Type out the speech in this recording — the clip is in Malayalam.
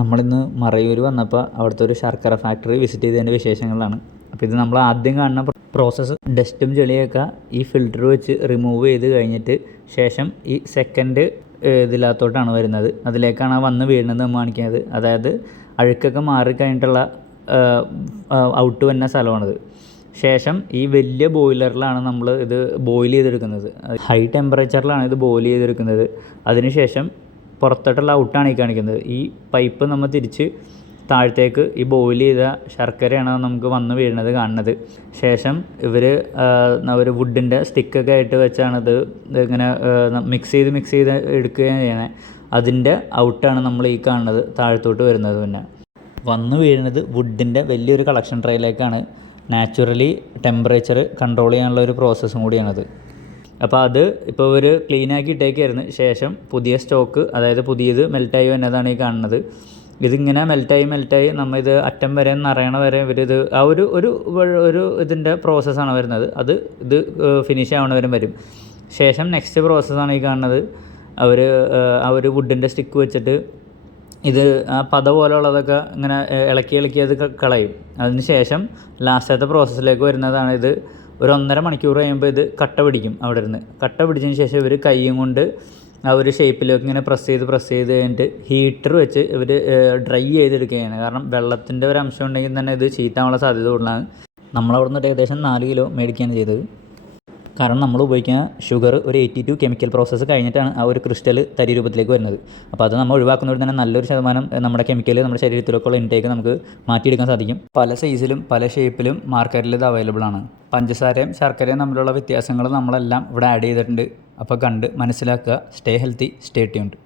നമ്മളിന്ന് മറയൂർ വന്നപ്പോൾ അവിടുത്തെ ഒരു ശർക്കര ഫാക്ടറി വിസിറ്റ് ചെയ്തതിൻ്റെ വിശേഷങ്ങളാണ്. അപ്പോൾ ഇത് നമ്മൾ ആദ്യം കാണുന്ന പ്രോസസ്സ് ഡസ്റ്റും ചെളിയൊക്കെ ഈ ഫിൽറ്റർ വെച്ച് റിമൂവ് ചെയ്ത് കഴിഞ്ഞിട്ട് ശേഷം ഈ സെക്കൻഡ് ഇതിനകത്തോട്ടാണ് വരുന്നത്. അതിലേക്കാണ് വന്ന് വീഴുന്നത് നമ്മൾ കാണിക്കുന്നത്. അതായത് അഴുക്കൊക്കെ മാറിക്കഴിഞ്ഞിട്ടുള്ള ഔട്ട് വരുന്ന സ്ഥലമാണിത്. ശേഷം ഈ വലിയ ബോയിലറിലാണ് നമ്മൾ ഇത് ബോയിൽ ചെയ്തെടുക്കുന്നത്. ഹൈ ടെമ്പറേച്ചറിലാണ് ഇത് ബോയിൽ ചെയ്തെടുക്കുന്നത്. അതിനുശേഷം പുറത്തോട്ടുള്ള ഔട്ടാണ് ഈ കാണിക്കുന്നത്. ഈ പൈപ്പ് നമ്മൾ തിരിച്ച് താഴത്തേക്ക് ഈ ബോയിൽ ചെയ്ത ശർക്കരയാണ് നമുക്ക് വന്ന് വീഴുന്നത് കാണുന്നത്. ശേഷം ഇവർ വുഡിൻ്റെ സ്റ്റിക്കൊക്കെ ആയിട്ട് വെച്ചാണ് ഇത് ഇങ്ങനെ മിക്സ് ചെയ്ത് എടുക്കുകയാണ് ചെയ്യുന്നത്. അതിൻ്റെ ഔട്ടാണ് നമ്മൾ ഈ കാണുന്നത് താഴത്തോട്ട് വരുന്നത്. പിന്നെ വന്ന് വീഴുന്നത് വുഡിൻ്റെ വലിയൊരു കളക്ഷൻ ട്രേയിലേക്കാണ്. നാച്ചുറലി ടെമ്പറേച്ചർ കൺട്രോൾ ചെയ്യാനുള്ള ഒരു പ്രോസസ്സും കൂടിയാണത്. അപ്പോൾ അത് ഇപ്പോൾ ഒരു ക്ലീനാക്കി ഇട്ടേക്കായിരുന്നു. ശേഷം പുതിയ സ്റ്റോക്ക്, അതായത് പുതിയത് മെൽറ്റായി വരുന്നതാണ് ഈ കാണുന്നത്. ഇതിങ്ങനെ മെൽറ്റായി നമ്മൾ ഇത് അറ്റം വരെ നിറയണ വരെ ഇവരിത് ആ ഒരു ഇതിൻ്റെ പ്രോസസ്സാണ് വരുന്നത്. ഇത് ഫിനിഷ് ആവണ വരെ വരും. ശേഷം നെക്സ്റ്റ് പ്രോസസ്സാണ് ഈ കാണുന്നത്. അവർ വുഡിൻ്റെ സ്റ്റിക്ക് വെച്ചിട്ട് ഇത് ആ പത പോലുള്ളതൊക്കെ ഇങ്ങനെ ഇളക്കി അത് കളയും. അതിന് ശേഷം ലാസ്റ്റത്തെ പ്രോസസ്സിലേക്ക് വരുന്നതാണ് ഇത്. ഒരു 1.5 മണിക്കൂർ കഴിയുമ്പോൾ ഇത് കട്ട പിടിക്കും. അവിടെ ഇരുന്ന് കട്ട പിടിച്ചതിന് ശേഷം ഇവർ കൈയും കൊണ്ട് ആ ഒരു ഷേപ്പിലേക്ക് ഇങ്ങനെ പ്രസ് ചെയ്ത് കഴിഞ്ഞിട്ട് ഹീറ്റർ വെച്ച് ഇവർ ഡ്രൈ ചെയ്തെടുക്കുകയാണ്. കാരണം വെള്ളത്തിൻ്റെ ഒരു അംശം ഉണ്ടെങ്കിൽ തന്നെ ഇത് ചീത്താനുള്ള സാധ്യത കൂടുതലാണ്. നമ്മളവിടെ നിന്ന് ഏകദേശം 4 കിലോ മേടിക്കുകയാണ് ചെയ്തത്. കാരണം നമ്മൾ ഉപയോഗിക്കുന്ന ഷുഗർ ഒരു 82 കെമിക്കൽ പ്രോസസ്സ് കഴിഞ്ഞിട്ടാണ് ആ ഒരു ക്രിസ്റ്റൽ തരി രൂപത്തിലേക്ക് വരുന്നത്. അപ്പോൾ അത് നമ്മൾ ഒഴിവാക്കുന്നതുകൊണ്ട് തന്നെ നല്ലൊരു ശതമാനം നമ്മുടെ കെമിക്കൽ നമ്മുടെ ശരീരത്തിലേക്കുള്ള ഇൻടേക്ക് നമുക്ക് മാറ്റിയെടുക്കാൻ സാധിക്കും. പല സൈസിലും പല ഷേപ്പിലും മാർക്കറ്റിൽ ഇത് അവൈലബിൾ ആണ്. പഞ്ചസാരയും ശർക്കരയും തമ്മിലുള്ള വ്യത്യാസങ്ങൾ നമ്മളെല്ലാം ഇവിടെ ആഡ് ചെയ്തിട്ടുണ്ട്. അപ്പോൾ കണ്ട് മനസ്സിലാക്കുക. Stay healthy, stay tuned.